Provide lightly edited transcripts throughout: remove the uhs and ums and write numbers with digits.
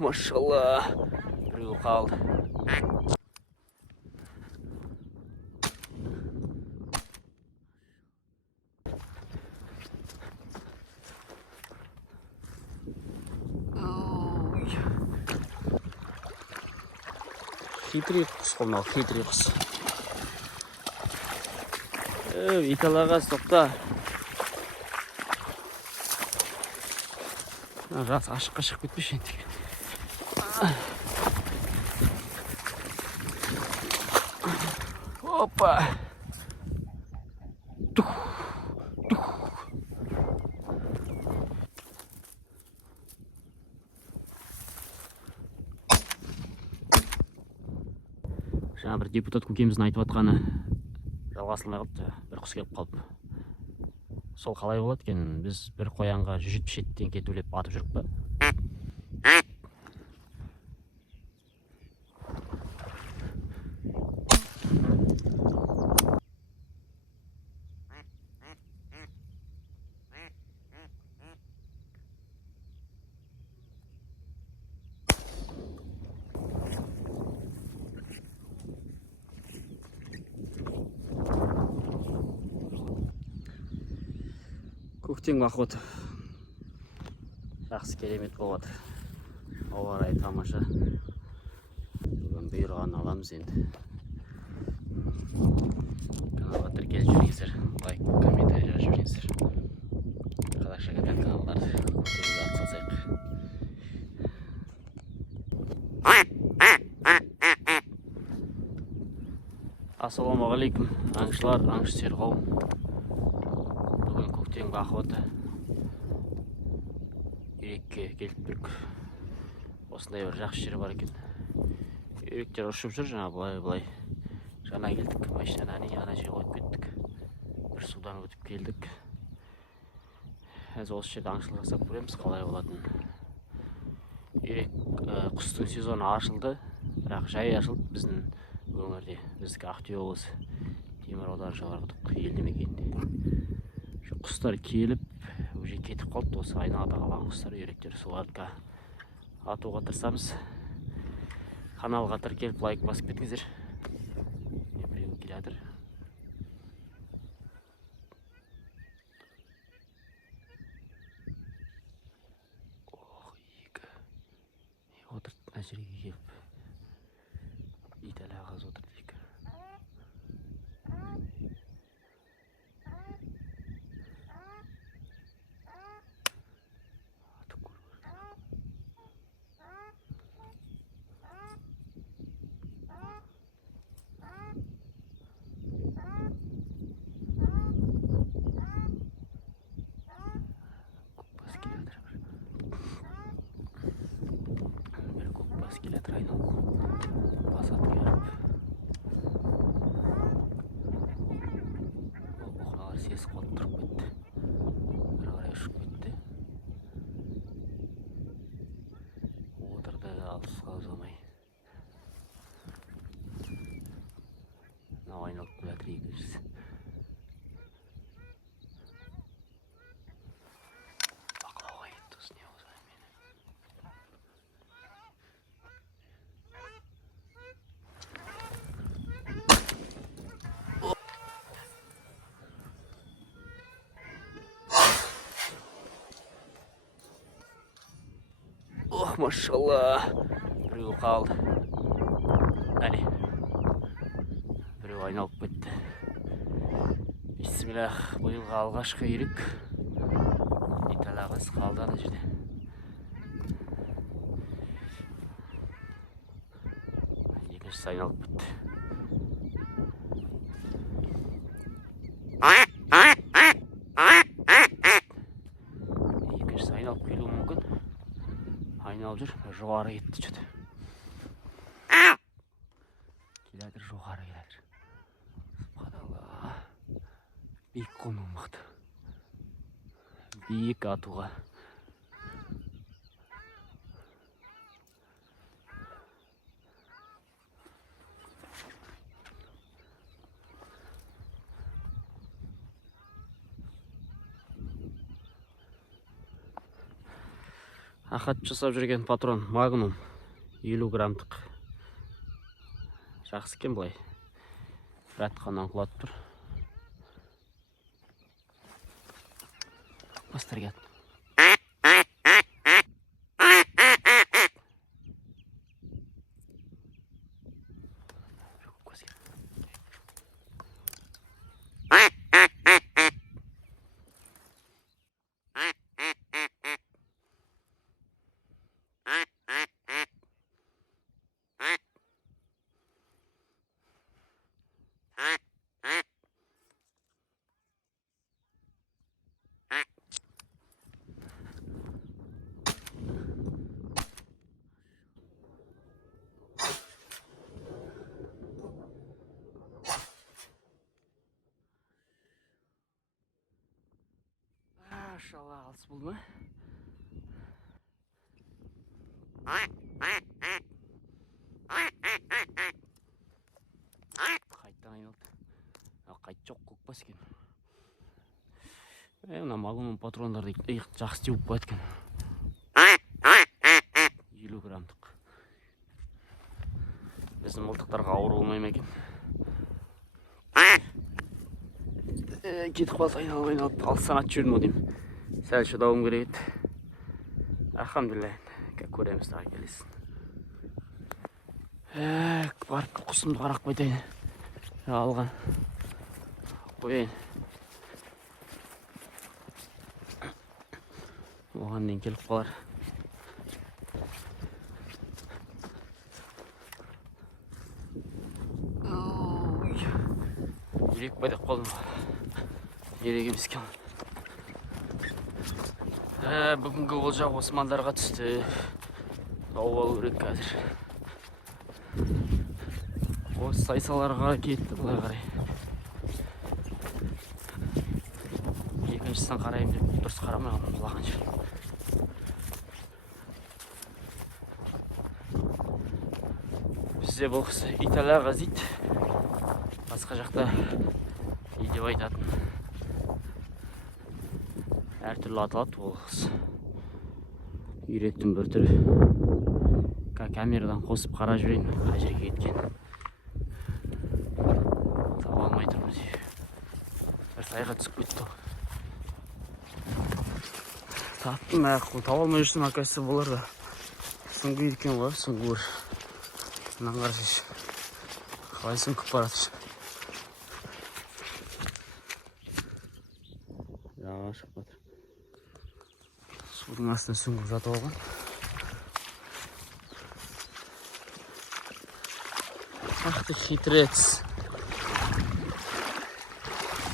Машалла. Біреу қалды. Хитрый құс қолмал, хитрый құс. Италаға соқта. Жас ашыққа шығып кетпеш енді. Опа! Тух! Тух! Жаңа бір депутат көкеміздің айтып атқаны жалғасылмай қалды. Бір құс келіп қалды. Сол қалай болады екен? Біз бір қоянға 170 теңге төлеп атып жүріп па? Көктем уақыт жақсы керемет болып жатыр. Ауа райы тамаша. Бүгін бұйырғанын аламыз енді. Каналға тіркеліп жүріңіздер, лайк, комментарий жазып жүріңіздер. Қазақша кеткен каналдарды көтеруге атсалсайық. Ассалаумағалейкум, аңшылар, аңшы серғау. Бүгін көктем ақыты үйрекке келіп тұрық. Осындай бір жақсы жері бар екен. Үйректер ұшып жүр, жаңа былай. Жаңа келдік, машинаны ана жер қойып кеттік. Бір судан өтіп келдік. Әз осы жерде аңшылық жасап көреміз, қалай болатын. Үйрек құстың сезоны ашылды, бірақ жай ашылды біздің өңірде. Біздікі Ақтөбе облысы Темір ауданы Жоғарғы елді мекенінде. Құстар келіп, уже кетіп қалды. Осы айналада қалған құстар, үйректер соларға атуға тырысамыз. Каналға тіркеліп лайк басып кетіңіздер. Біреу келе жатыр. Екі. Отыр, мына жерге келіп. Италия қыз отыр дейік. Келетір айналып басат келіп бұқыралар сесі қот тұрып кетті, бір қарай ұшып кетті, отырды алысқа ұзамай мынау айналып келетір екіншісі. Бақылауға етті осы не болса мені. Машалла, біреу қалды. Әне, біреу айналып кетті. Бисмиллах, бұйылға алғашқы үйрек. Италағыз қалды ана жерде. Екіншісі айналып кетті. Екіншісі айналып келуі мүмкін. Айналып жүр, жоғары кетті жүр. Келедір, жоғары келедір. Субханалла. Биік қону мықты. Биік атуға. Ахат жасап жүрген патрон Magnum 50 граммдық. Жақсы екен былай. Ратқаннан құлатып тұр. Бастар кет. Машалла, алыс болды ма? Қайттан айналды. Қайт жоқ, көкбас екен. Мына Magnum патрондарды жақсы теуіп қояды екен. 50 граммдық. Біздің мылтықтарға ауыр болмай ма екен? Кетіп қалды, айналып алыстан атып жүрдім ау деймін. Сәл шыдауым керек еді. Алхамдулилля, көреміз тағы келесін. Барып құсымды қарап қайтайын. Алған. Қойайын. Оған дейін келіп қалар. Ерек байдақ қалдым. Ерек емес екен. Бүгінгі олжа осы мандарға түсті. Тауып алу керек қазір. Осы сайсаларға кетті бұлай қарай. Екіншісін қарайым деп дұрыс қарамай қалдым құлаған жер. Бізде бұл кісі Италия ғазит. Басқа жақта үй деп айтатын. Әртүрлі аталады ол қыз. Үйреттім бір түрі. Камерадан қосып қара жүрейін. Қай жерге кеткен. Таба алмай тұрмыз. Бір сайға түсіп кетті. Таптым ақыл. Таба алмай жүрсем акасы болар да. Сүңгі екен ғой, сүңгі өр. Мынан қарашаш. Қалай сүңгіп баратыр. Жаға шығып батыр. Судың астына сүңгіп жатып алған. Ах ты хитрец.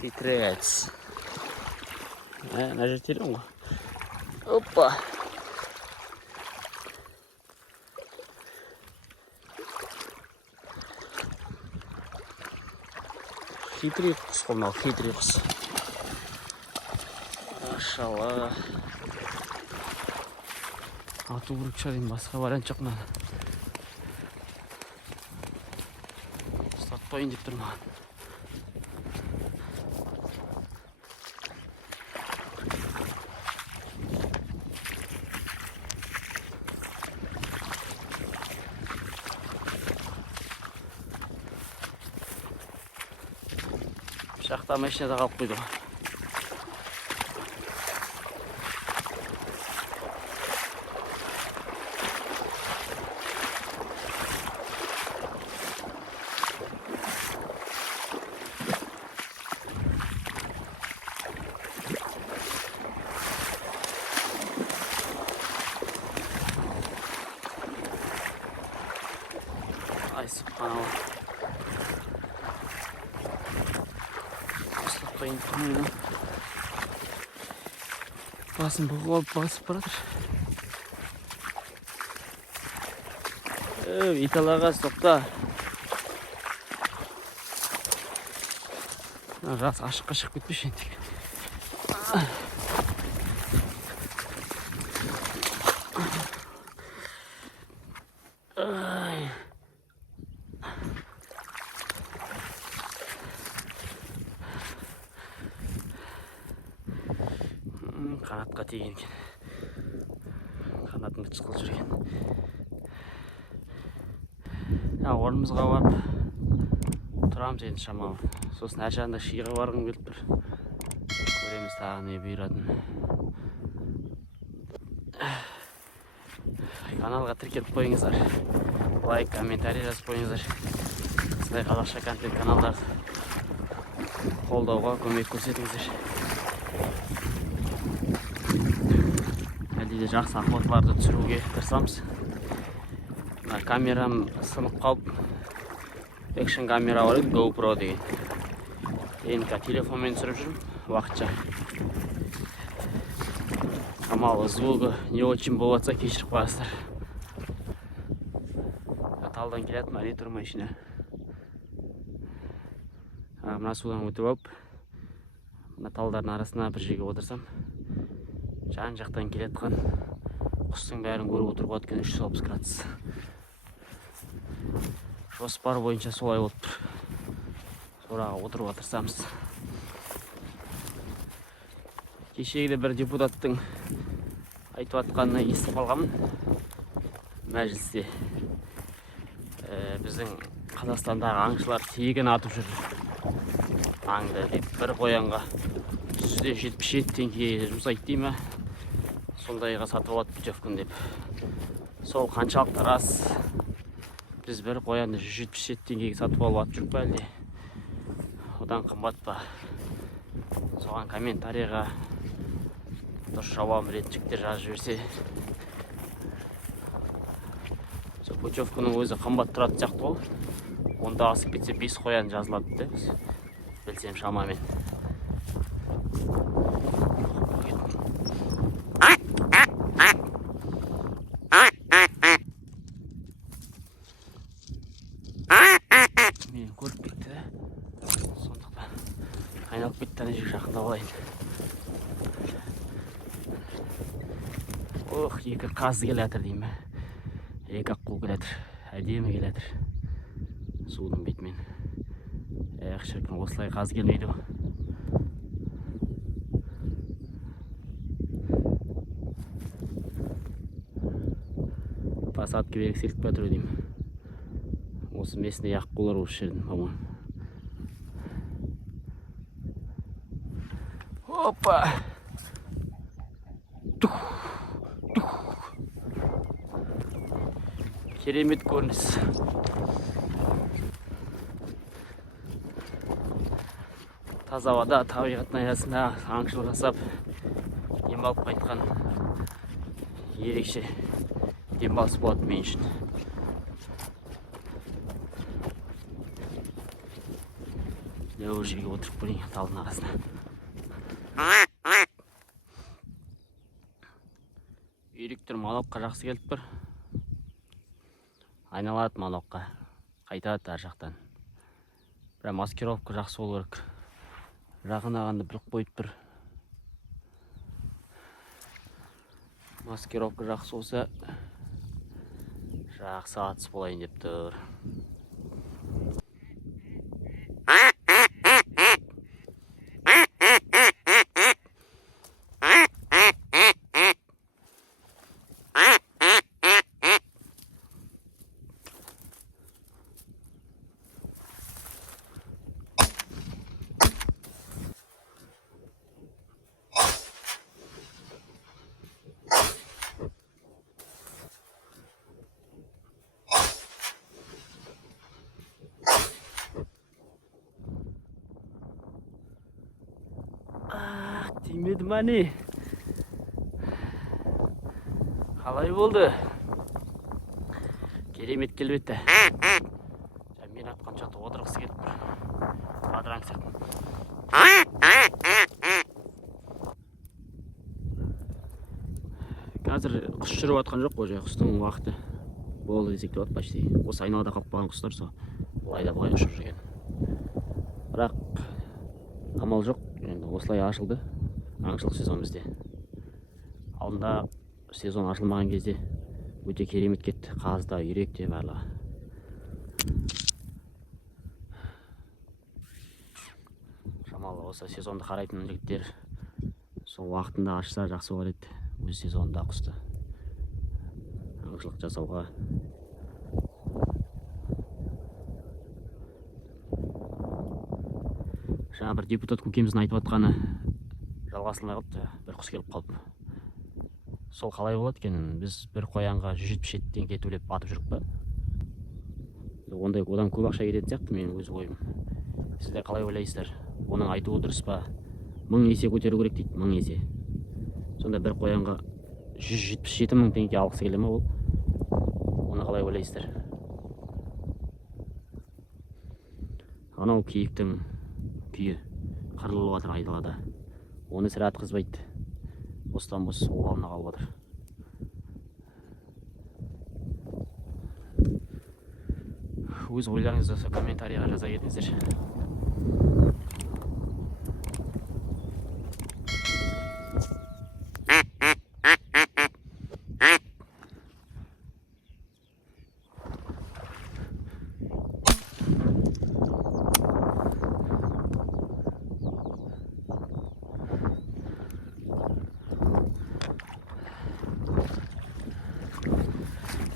Хитрец. Мына жер терең ғой. Опа. Хитрый құс қой мынау, хитрый құс. Машалла. Ату керек шығар, басқа вариант жоқ мына. Ұстатпайын деп тұр маған. Жақта машинада қалып қойды ғой. Ай, субханалла. Басын бұғып басып баратыр. Италияға соқта. Жас ашыққа шығып кетпеш ентек. Қанатқа теген екен. қанатыңды шыққыл жүрген. Орнымызға барып тұрамыз енді шамалы. Сосын әр жағында шиға барғым келіп тұр. Көреміз тағы не бұйыратын. Каналға тіркеліп қойыңыздар. Лайк, комментарий жазып қойыңыздар. Осындай қазақша контент каналдарды қолдауға көмек көрсетіңіздер. Әлде де жақсы охоталарды түсіруге тырысамыз. Камерам сынып қалып, экшн камера бар еді, GoPro деген. Енді телефонмен түсіріп жүрмін уақытша. Шамалы звугі не очень болатса кешіріп қойасыздар. Талдан келеді, мәне тұрмай ішіне. Мына судан өтіп алып, мына талдардың арасына бір жерге отырсам, жан жақтан келетқан құстың бәрін көріп отыруға өткен 360 градус. Жоспар бойынша солай болып тұр. Сораға отыруға тырысамыз. Кешегіде бір депутаттың айтып атқанына естіп қалғанмын мәжілісте. Біздің Қазақстандағы аңшылар тегін атып жүр. Аңды деп бір қоянға 177 теңгеге жұмсайды дей ме? Сондайға сатып алады путевканы деп. Сол қаншалықты рас? Біз бір қоянды 177 теңгеге сатып алып атып жүріп па әлде? Одан қымбат па? Соған комментарийға дұрыс жауап беретін жігіттер жазып жіберсе. Путевканың өзі қымбат тұрады сияқты ғой. Онда асып кетсе 5 қоян жазылады деп білсем шамамен. Мені көріп кетті. Сондықтан айналып кетті, ана жерге жақындап алайын. Ох, екі қазы келатыр деймін. Екі аққу келатыр, әдемі келатыр судың бетімен. Шіркін, осылай қаз келмейді ғой. Посадка берек селтіп бәтір деймін. Осы местный аққулар осы жердің, по-моему. Опа! Керемет көрініс. Таза ауада, табиғаттың аясында аңшылық жасап, демалып қайтқан ерекше демалыс болады мен үшін. Ол жерге отырып көрейін талдың арасына. Үйректер малаққа жақсы келіп тұр. Айналады малаққа, қайтады әр жақтан. Бірақ маскировка жақсы болу керек. Жақынағанды біліп қойып тұр. Маскировка жақсы болса, жақсы атыс болайын деп тұр. Тимеді ма не? Қалай болды? Керемет келбетті. Мен атқан жақта отырғысы келіп тұр. Адыраң сияқты. Қазір құс жүріп атқан жоқ қой, құстың уақыты болды десек те почти. Осы айналада қалып қалған құстар сол былайда былай ұшып жүрген. Бірақ амал жоқ, енді осылай ашылды аңшылық сезон бізде. Алдында сезон ашылмаған кезде өте керемет кетті, қазда, үйректе барлығы. Шамалы осы сезонды қарайтын жігіттер сол уақытында ашса жақсы болар еді, өз сезонында құсты. шаруашылық жасауға. Жаңа бір депутат көкеміздің айтып жатқаны жалғасылмай қалыпты, бір құс келіп қалып. Сол қалай болады екен? Біз бір қоянға 177 теңге төлеп атып жүріп па? Ондай одан көп ақша кететін сияқты, менің өз ойым. Сіздер қалай ойлайсыздар? Оның айтуы дұрыс па? 1000 есе көтеру керек дейді, 1000 есе. Сонда бір қоянға 177 мың теңге алғысы келе ма ол? Оны қалай ойлайсыздар? Анау киіктің күйі қырылып жатыр айдалада. Оны сірә атқызбайды. Бостан бос обалына қалып жатыр. Өз ойларыңызды комментарийға жаза кетіңіздер.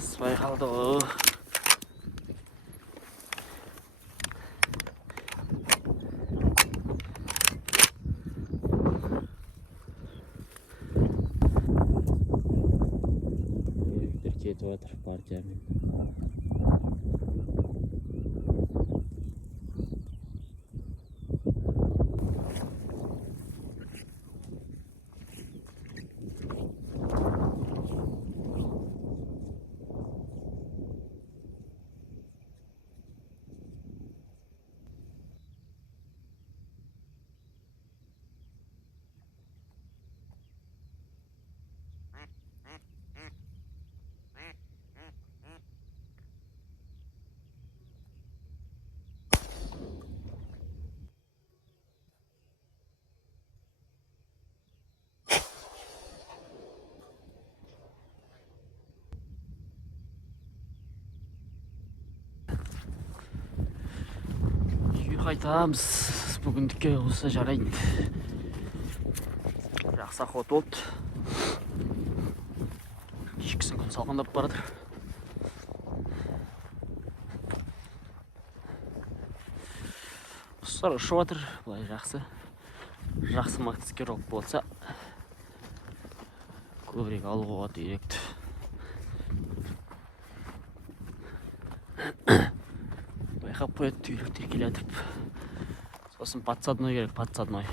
Sıvay kaldı o. Ketip жатыр партиямен. Қайтамыз. Бүгіндікке осы жарайды. Жақсы охота болды. Кешкісін күн салқындап барады. Құстар ұшып жатыр. Былай жақсы маскировка болса көбірек алуға директ. Байқап қояды, түйректер келе жатып. Сосын подсадной керек, подсадной.